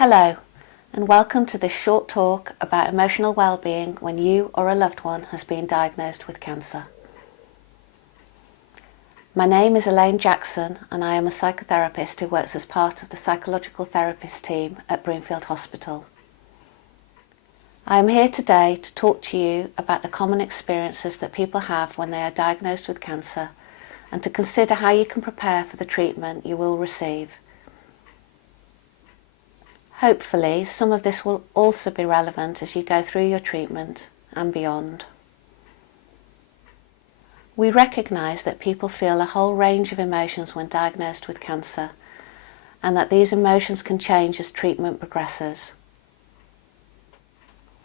Hello, and welcome to this short talk about emotional well-being when you or a loved one has been diagnosed with cancer. My name is Elaine Jackson, and I am a psychotherapist who works as part of the psychological therapist team at Broomfield Hospital. I am here today to talk to you about the common experiences that people have when they are diagnosed with cancer, and to consider how you can prepare for the treatment you will receive. Hopefully, some of this will also be relevant as you go through your treatment and beyond. We recognise that people feel a whole range of emotions when diagnosed with cancer, and that these emotions can change as treatment progresses.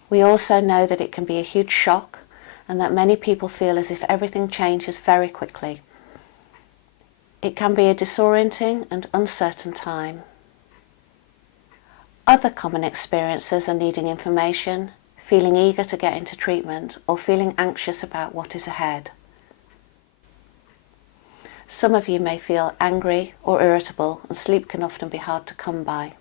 We also know that it can be a huge shock, and that many people feel as if everything changes very quickly. It can be a disorienting and uncertain time. Other common experiences are needing information, feeling eager to get into treatment, or feeling anxious about what is ahead. Some of you may feel angry or irritable, and sleep can often be hard to come by.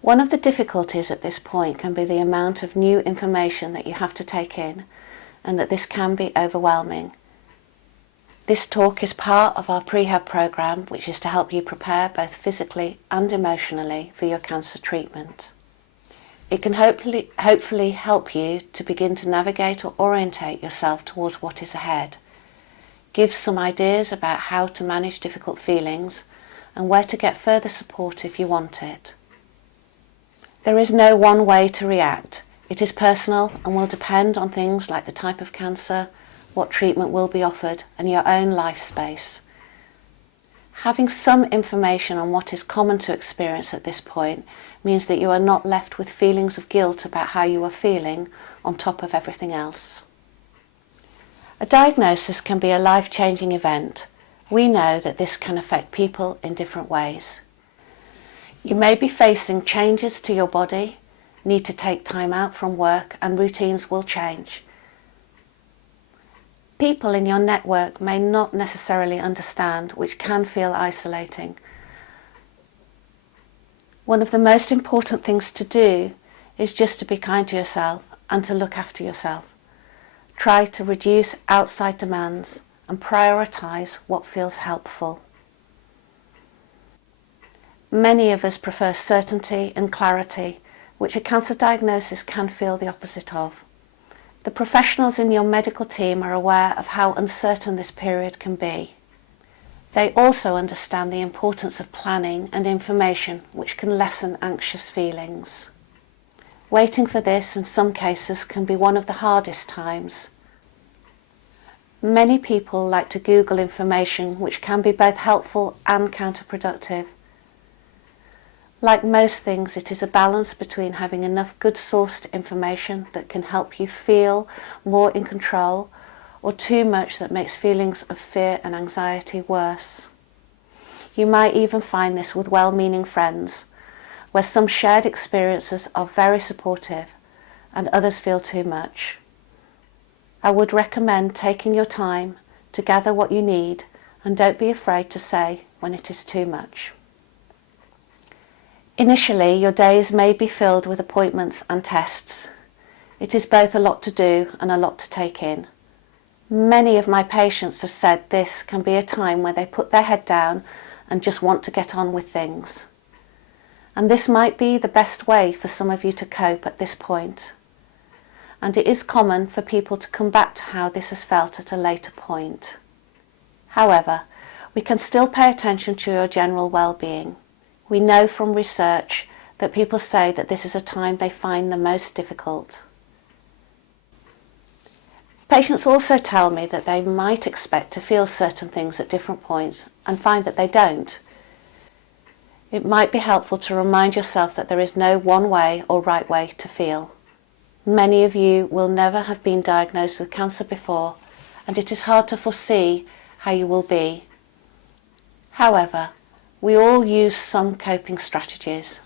One of the difficulties at this point can be the amount of new information that you have to take in, and that this can be overwhelming. This talk is part of our Prehub Program, which is to help you prepare both physically and emotionally for your cancer treatment. It can hopefully help you to begin to navigate or orientate yourself towards what is ahead, give some ideas about how to manage difficult feelings, and where to get further support if you want it. There is no one way to react. It is personal and will depend on things like the type of cancer, what treatment will be offered, and your own life space. Having some information on what is common to experience at this point means that you are not left with feelings of guilt about how you are feeling on top of everything else. A diagnosis can be a life-changing event. We know that this can affect people in different ways. You may be facing changes to your body, need to take time out from work, and routines will change. People in your network may not necessarily understand, which can feel isolating. One of the most important things to do is just to be kind to yourself and to look after yourself. Try to reduce outside demands and prioritise what feels helpful. Many of us prefer certainty and clarity, which a cancer diagnosis can feel the opposite of. The professionals in your medical team are aware of how uncertain this period can be. They also understand the importance of planning and information, which can lessen anxious feelings. Waiting for this in some cases can be one of the hardest times. Many people like to Google information, which can be both helpful and counterproductive. Like most things, it is a balance between having enough good sourced information that can help you feel more in control, or too much that makes feelings of fear and anxiety worse. You might even find this with well-meaning friends, where some shared experiences are very supportive and others feel too much. I would recommend taking your time to gather what you need, and don't be afraid to say when it is too much. Initially, your days may be filled with appointments and tests. It is both a lot to do and a lot to take in. Many of my patients have said this can be a time where they put their head down and just want to get on with things. And this might be the best way for some of you to cope at this point. And it is common for people to come back to how this has felt at a later point. However, we can still pay attention to your general well-being. We know from research that people say that this is a time they find the most difficult. Patients also tell me that they might expect to feel certain things at different points and find that they don't. It might be helpful to remind yourself that there is no one way or right way to feel. Many of you will never have been diagnosed with cancer before, and it is hard to foresee how you will be. However, we all use some coping strategies.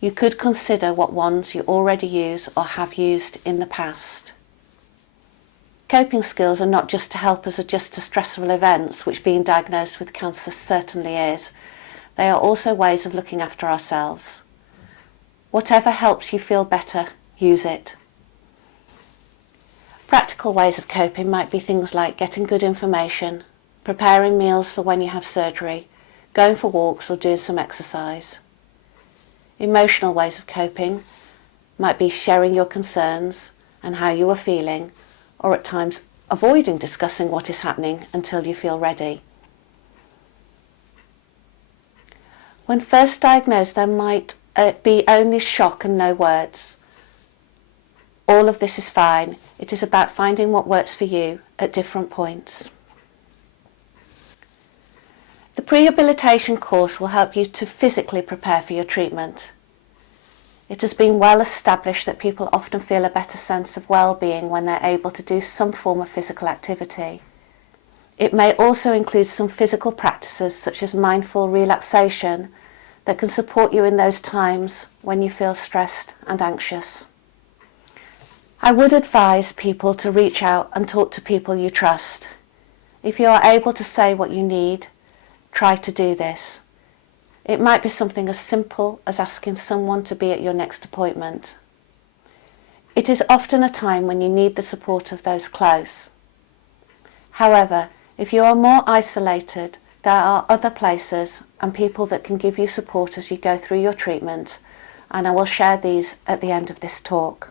You could consider what ones you already use or have used in the past. Coping skills are not just to help us adjust to stressful events, which being diagnosed with cancer certainly is, they are also ways of looking after ourselves. Whatever helps you feel better, use it. Practical ways of coping might be things like getting good information, preparing meals for when you have surgery, going for walks or doing some exercise. Emotional ways of coping might be sharing your concerns and how you are feeling, or at times avoiding discussing what is happening until you feel ready. When first diagnosed, there might be only shock and no words. All of this is fine. It is about finding what works for you at different points. The prehabilitation course will help you to physically prepare for your treatment. It has been well established that people often feel a better sense of well-being when they're able to do some form of physical activity. It may also include some physical practices such as mindful relaxation that can support you in those times when you feel stressed and anxious. I would advise people to reach out and talk to people you trust. If you are able to say what you need, try to do this. It might be something as simple as asking someone to be at your next appointment. It is often a time when you need the support of those close. However, if you are more isolated, there are other places and people that can give you support as you go through your treatment, and I will share these at the end of this talk.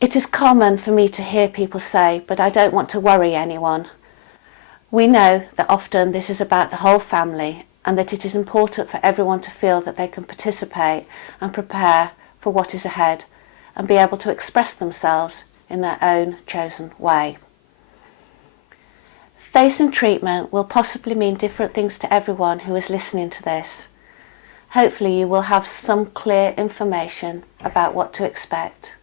It is common for me to hear people say, "But I don't want to worry anyone." We know that often this is about the whole family and that it is important for everyone to feel that they can participate and prepare for what is ahead and be able to express themselves in their own chosen way. Facing treatment will possibly mean different things to everyone who is listening to this. Hopefully you will have some clear information about what to expect.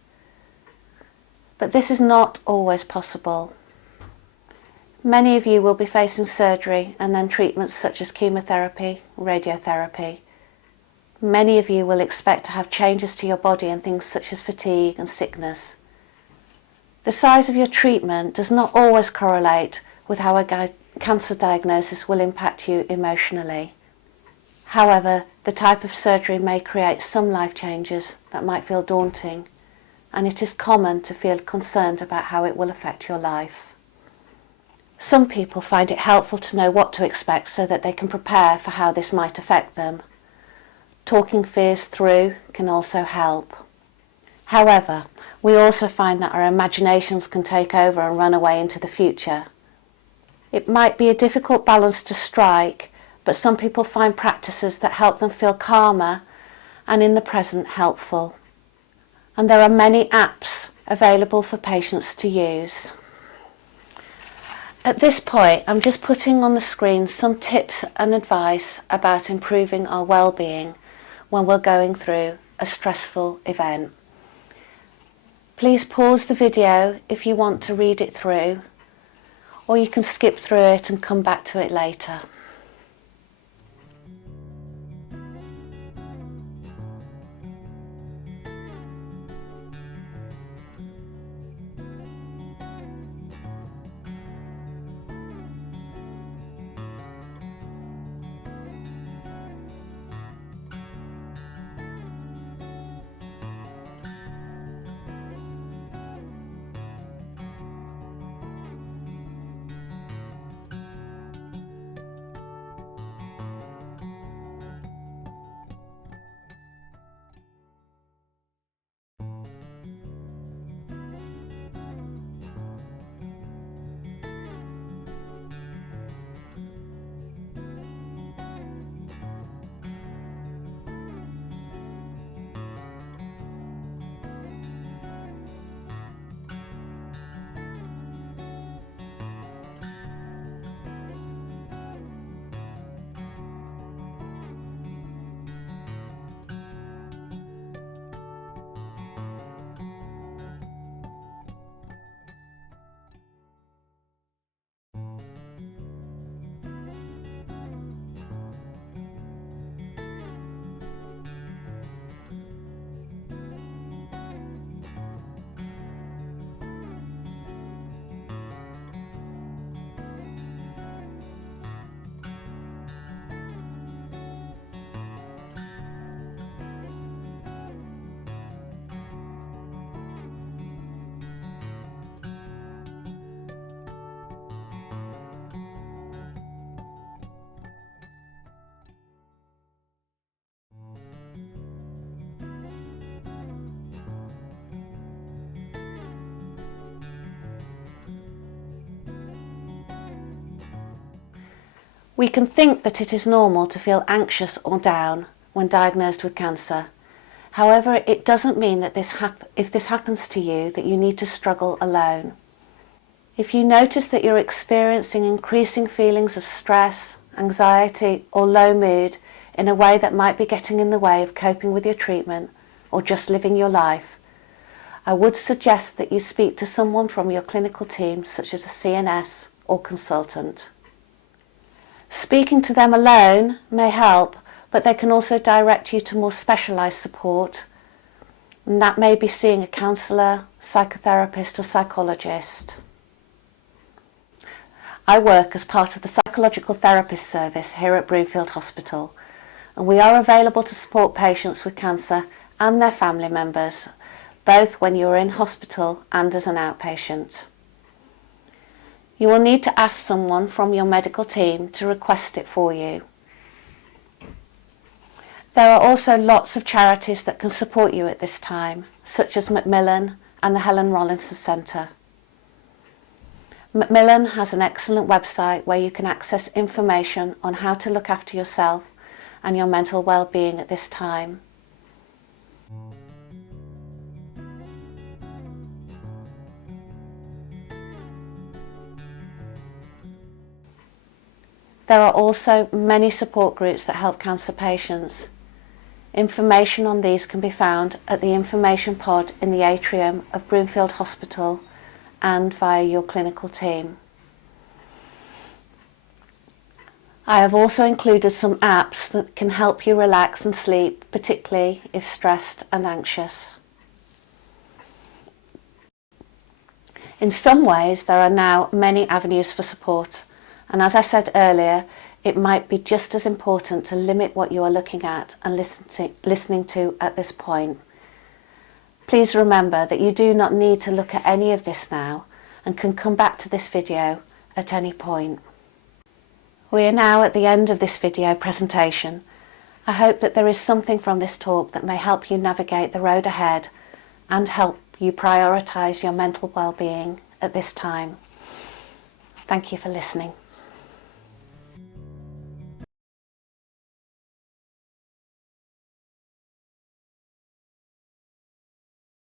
But this is not always possible. Many of you will be facing surgery and then treatments such as chemotherapy, radiotherapy. Many of you will expect to have changes to your body and things such as fatigue and sickness. The size of your treatment does not always correlate with how a cancer diagnosis will impact you emotionally. However, the type of surgery may create some life changes that might feel daunting, and it is common to feel concerned about how it will affect your life. Some people find it helpful to know what to expect so that they can prepare for how this might affect them. Talking fears through can also help. However, we also find that our imaginations can take over and run away into the future. It might be a difficult balance to strike, but some people find practices that help them feel calmer and in the present helpful. And there are many apps available for patients to use. At this point, I'm just putting on the screen some tips and advice about improving our well-being when we're going through a stressful event. Please pause the video if you want to read it through, or you can skip through it and come back to it later. We can think that it is normal to feel anxious or down when diagnosed with cancer. However, it doesn't mean that if this happens to you, that you need to struggle alone. If you notice that you're experiencing increasing feelings of stress, anxiety, or low mood in a way that might be getting in the way of coping with your treatment or just living your life, I would suggest that you speak to someone from your clinical team, such as a CNS or consultant. Speaking to them alone may help, but they can also direct you to more specialised support, and that may be seeing a counsellor, psychotherapist or psychologist. I work as part of the Psychological Therapist Service here at Broomfield Hospital, and we are available to support patients with cancer and their family members, both when you are in hospital and as an outpatient. You will need to ask someone from your medical team to request it for you. There are also lots of charities that can support you at this time, such as Macmillan and the Helen Rollinson Centre. Macmillan has an excellent website where you can access information on how to look after yourself and your mental well-being at this time. There are also many support groups that help cancer patients. Information on these can be found at the information pod in the atrium of Broomfield Hospital and via your clinical team. I have also included some apps that can help you relax and sleep, particularly if stressed and anxious. In some ways, there are now many avenues for support, and as I said earlier, it might be just as important to limit what you are looking at and listening to at this point. Please remember that you do not need to look at any of this now and can come back to this video at any point. We are now at the end of this video presentation. I hope that there is something from this talk that may help you navigate the road ahead and help you prioritise your mental well-being at this time. Thank you for listening.